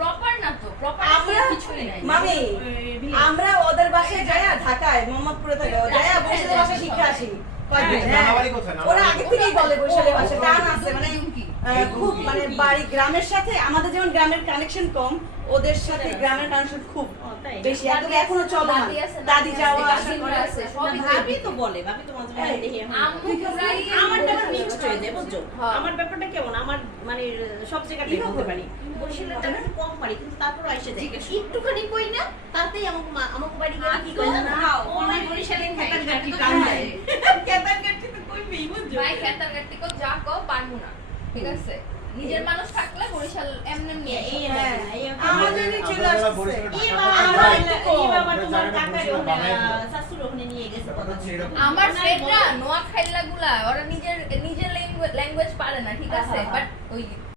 Proper না তো, proper কিছুই নাই মামি। আমরা ওদের বাসায় যাই ঢাকায় মোহাম্মদপুরে থাকে, যাই বরিশালের বাসায় শিখে আসি। ওরা আগে থেকেই বলে বরিশালের বাসায় টান আছে, মানে খুব মানে বাড়ি গ্রামের সাথে আমাদের যেমন গ্রামের কানেকশন কম, ওদের সাথে গ্রামের কানেকশন খুব বেশি। এখনো চলে না, দাদি যাওয়া আসা করে আছে। ভাবি তো বলে, ভাবি তো মাঝে মাঝে দেখি আমারটা মিক্সড হয়ে যায়, বুঝছো? আমার ব্যাপারটা কেমন, আমার মানে সব জায়গাতেই বলতে পারি, বরিশালেরটা একটু কম পারি, কিন্তু তারপর এসে যাই একটুখানি কই না, তাতেই আমাকে বাড়ি গিয়ে কি করে না, ও ভাই বরিশালের খেতার গাটি কাম দেয়, খেতার গাটি তো কইবেই, বুঝছো? ভাই খেতার গাটি কো যা কো পারমু না, ঠিক আছে? নিজের মানুষ থাকলে বরিশাল এমনি নিয়ে আমাদেরই চলে আসছে। আমার ফ্রেন্ডরা নোয়াখাইলা গুলা ওরা নিজের ল্যাঙ্গুয়েজ পারে না, ঠিক আছে? বাট ওই